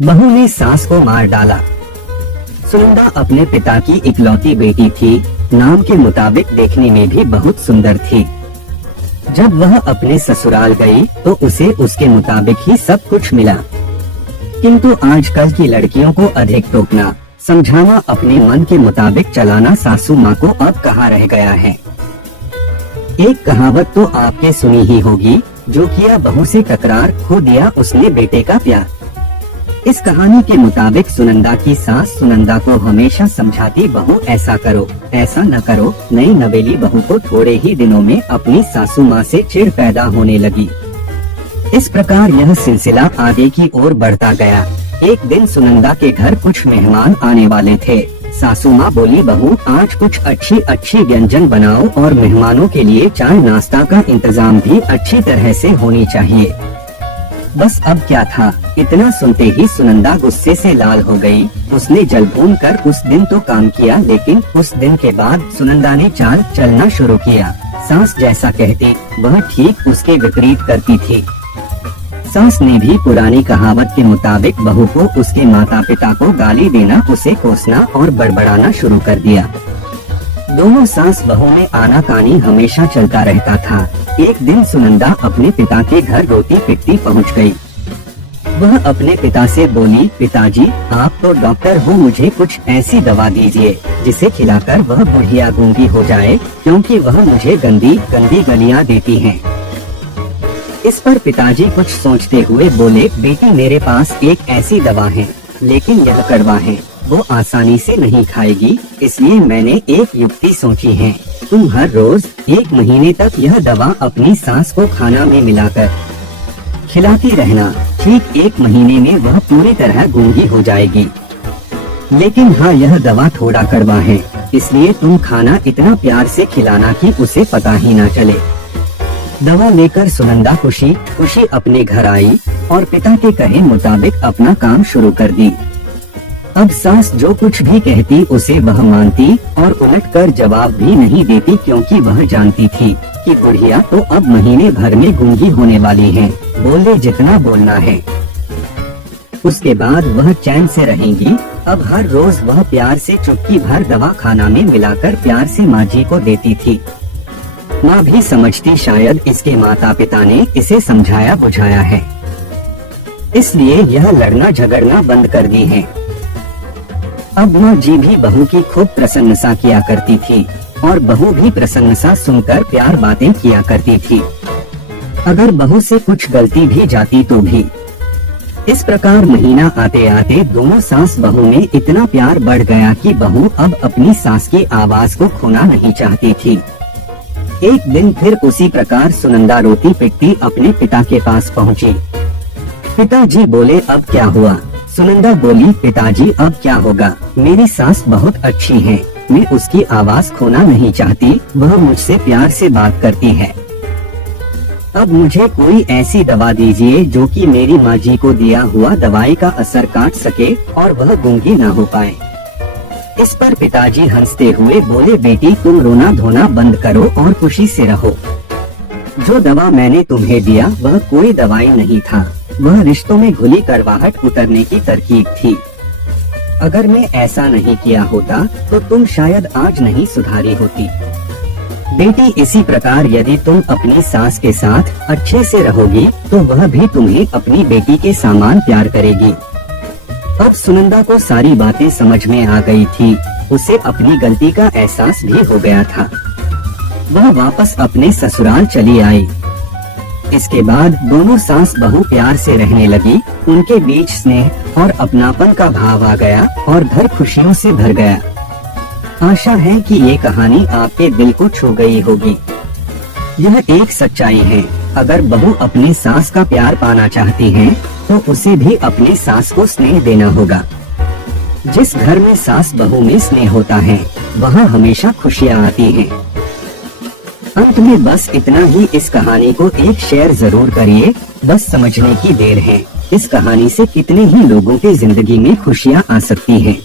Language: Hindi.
बहू ने सास को मार डाला। सुनंदा अपने पिता की इकलौती बेटी थी। नाम के मुताबिक देखने में भी बहुत सुंदर थी। जब वह अपने ससुराल गई तो उसे उसके मुताबिक ही सब कुछ मिला। किंतु आजकल की लड़कियों को अधिक टोकना, समझाना, अपने मन के मुताबिक चलाना सासू माँ को अब कहाँ रह गया है। एक कहावत तो आपने सुनी ही होगी, जो किया बहू से तकरार, खो दिया उसने बेटे का प्यार। इस कहानी के मुताबिक सुनंदा की सास सुनंदा को हमेशा समझाती, बहू ऐसा करो, ऐसा न करो। नई नवेली बहू को थोड़े ही दिनों में अपनी सासू माँ से चिढ़ पैदा होने लगी। इस प्रकार यह सिलसिला आगे की ओर बढ़ता गया। एक दिन सुनंदा के घर कुछ मेहमान आने वाले थे। सासू माँ बोली, बहू आज कुछ अच्छी अच्छी व्यंजन बनाओ और मेहमानों के लिए चाय नाश्ता का इंतजाम भी अच्छी तरह से होनी चाहिए। बस अब क्या था, इतना सुनते ही सुनंदा गुस्से से लाल हो गई। उसने जल भून कर उस दिन तो काम किया, लेकिन उस दिन के बाद सुनंदा ने चाल चलना शुरू किया। सास जैसा कहती वह ठीक उसके विपरीत करती थी। सास ने भी पुरानी कहावत के मुताबिक बहू को उसके माता पिता को गाली देना, उसे कोसना और बड़बड़ाना शुरू कर दिया। दोनों सास बहू में आनाकानी हमेशा चलता रहता था। एक दिन सुनंदा अपने पिता के घर रोती पिटती पहुंच गई। वह अपने पिता से बोली, पिताजी आप तो डॉक्टर हो, मुझे कुछ ऐसी दवा दीजिए जिसे खिलाकर वह बुढ़िया गूंगी हो जाए, क्योंकि वह मुझे गंदी गंदी गलियां देती हैं। इस पर पिताजी कुछ सोचते हुए बोले, बेटी मेरे पास एक ऐसी दवा है, लेकिन यह कड़वा है, वो आसानी से नहीं खाएगी, इसलिए मैंने एक युक्ति सोची है। तुम हर रोज 1 महीने तक यह दवा अपनी सास को खाना में मिलाकर खिलाती रहना। ठीक 1 महीने में वह पूरी तरह गूंगी हो जाएगी। लेकिन हाँ, यह दवा थोड़ा कड़वा है, इसलिए तुम खाना इतना प्यार से खिलाना कि उसे पता ही ना चले। दवा लेकर सुनंदा खुशी खुशी अपने घर आई और पिता के कहे मुताबिक अपना काम शुरू कर दी। अब सास जो कुछ भी कहती उसे वह मानती और उलटकर जवाब भी नहीं देती, क्योंकि वह जानती थी कि बुढ़िया तो अब महीने भर में गूंगी होने वाली है, बोले जितना बोलना है। उसके बाद वह चैन से रहेंगी। अब हर रोज वह प्यार से चुटकी भर दवा खाना में मिलाकर प्यार से माँ जी को देती थी। माँ भी समझती शायद इसके माता पिता ने इसे समझाया बुझाया है, इसलिए यह लड़ना झगड़ना बंद कर दी है। अब माँ जी भी बहू की खूब प्रशंसा किया करती थी और बहू भी प्रशंसा सुनकर प्यार बातें किया करती थी। अगर बहू से कुछ गलती भी जाती तो भी। इस प्रकार महीना आते आते दोनों सास बहू में इतना प्यार बढ़ गया कि बहू अब अपनी सास की आवाज को खोना नहीं चाहती थी। एक दिन फिर उसी प्रकार सुनंदा रोती पिटती अपने पिता के पास पहुँची। पिताजी बोले, अब क्या हुआ? सुनंदा बोली, पिताजी अब क्या होगा, मेरी सास बहुत अच्छी है, मैं उसकी आवाज खोना नहीं चाहती, वह मुझसे प्यार से बात करती है। अब मुझे कोई ऐसी दवा दीजिए जो कि मेरी माँ जी को दिया हुआ दवाई का असर काट सके और वह गूंगी ना हो पाए। इस पर पिताजी हंसते हुए बोले, बेटी तुम रोना धोना बंद करो और खुशी से रहो। जो दवा मैंने तुम्हें दिया वह कोई दवाई नहीं था, वह रिश्तों में घुली कड़वाहट उतरने की तरकीब थी। अगर मैं ऐसा नहीं किया होता तो तुम शायद आज नहीं सुधारी होती। बेटी इसी प्रकार यदि तुम अपनी सास के साथ अच्छे से रहोगी तो वह भी तुम्हें अपनी बेटी के समान प्यार करेगी। अब सुनंदा को सारी बातें समझ में आ गई थी। उसे अपनी गलती का एहसास भी हो गया था। वह वापस अपने ससुराल चली आई। इसके बाद दोनों सास बहू प्यार से रहने लगी। उनके बीच स्नेह और अपनापन का भाव आ गया और घर खुशियों से भर गया। आशा है कि ये कहानी आपके दिल को छू गई होगी। यह एक सच्चाई है, अगर बहू अपनी सास का प्यार पाना चाहती है तो उसे भी अपनी सास को स्नेह देना होगा। जिस घर में सास बहू में स्नेह होता है वहाँ हमेशा खुशियाँ आती हैं। अंत में बस इतना ही, इस कहानी को एक शेयर जरूर करिए, बस समझने की देर है। इस कहानी से कितने ही लोगों की जिंदगी में खुशियाँ आ सकती हैं।